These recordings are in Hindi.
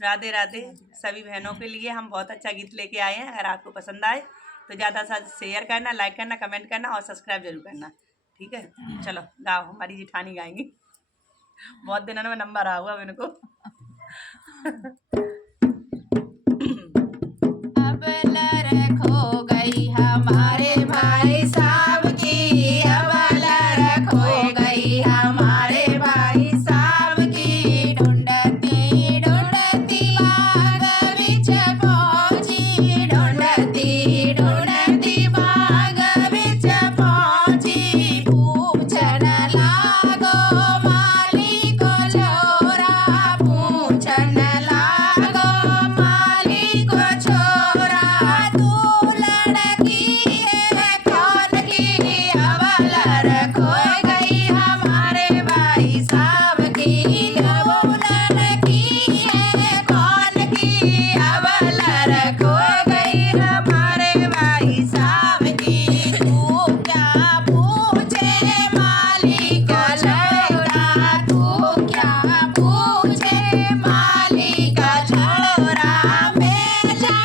राधे राधे। सभी बहनों के लिए हम बहुत अच्छा गीत लेके आए हैं। अगर आपको पसंद आए तो ज़्यादा से शेयर करना, लाइक करना, कमेंट करना और सब्सक्राइब जरूर करना। ठीक है, चलो गाओ, हमारी जेठानी गाएंगी। बहुत दिनों में नंबर आ हुआ इनको। अब लर खो गई हमारे भाई साहब की, अब लर खो गई हमारे भाई साहब की। ढूंढती ढूंढती बाग बिच पहुंची, ढूंढती ढूंढती बाग बिच पहुंची। पूछन लागो माली को छोरा, पूछन लागो माली को छोरा। तू लड़की है कौन की, अब लर खो गई हमारे भाई साहब की। अब लड़की है कौन की, अब लर खो गई हमारे भाई साहब की। तू क्या पूछे माली का छोरा, तू क्या पूछे माली का छोरा। मैं लड़की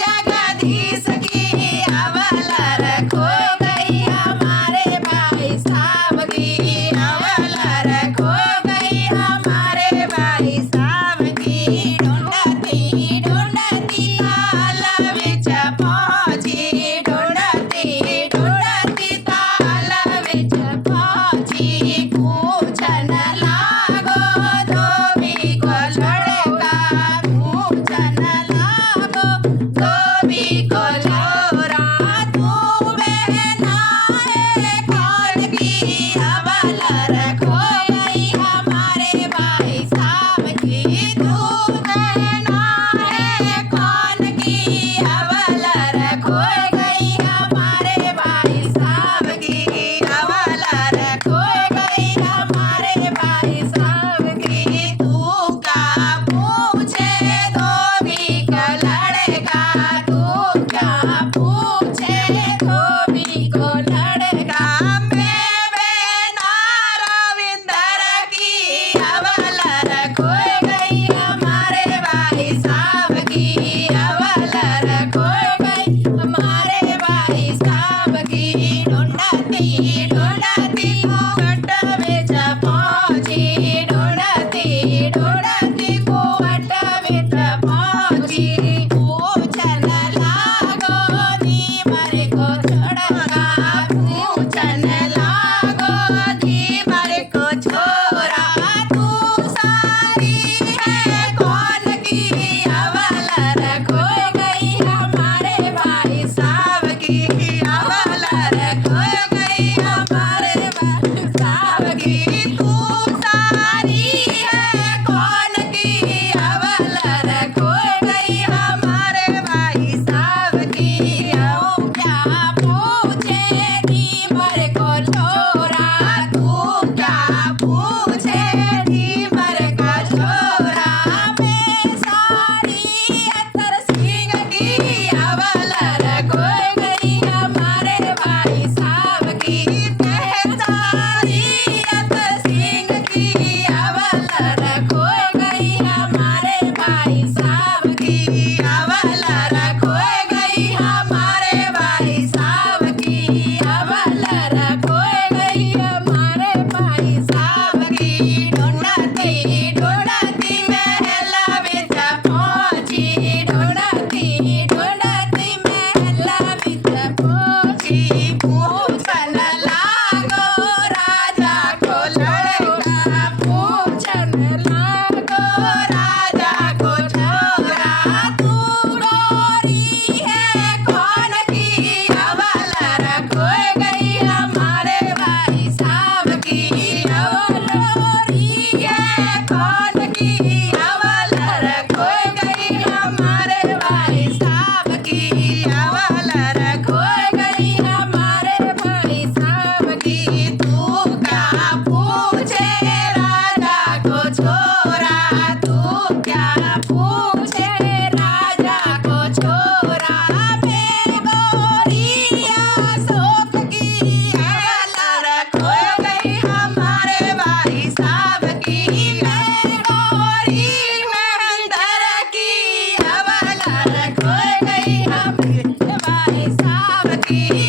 जगदीश की, अब लर खो गई हमारे भाई साहब की। अब लर खो गई हमारे भाई साहब की। ढूंढती ढूंढती ताल बिच पहुंची, ढूंढती ढूंढती ताल बिच पहुंची। पूछन लागो धोबी को लड़का, पूछन लागो धोबी को छोरा। तू बहना है कौन की, अब लर खो गई हमारे भाई साहब की। तू बहना है कौन की, अब लर खो गई हमारे भाई साहब की। अब लर खो गई हमारे भाई साहब की। तू क्या पूछे धोबी का लड़का, तू क्या पूछे धोबी को लड़का। मैं बहना रविंदर की, अब लर खो गई हमारे भाई साहब की। अब लर खो गई हमारे भाई साहब की। ढूंढती ढूंढती कुवट बिच पहुंची, ढूंढती ढूंढती कुवट बिच पहुंची। पूछन लागो दीमर को छोड़का, पूछन लागो दीमर को छोरा। तू सारी है कौन की, अब लर खो गई हमारे भाई साहब की। अब लर खो गई हमारे भाई साहब की। तू सारी है कौन की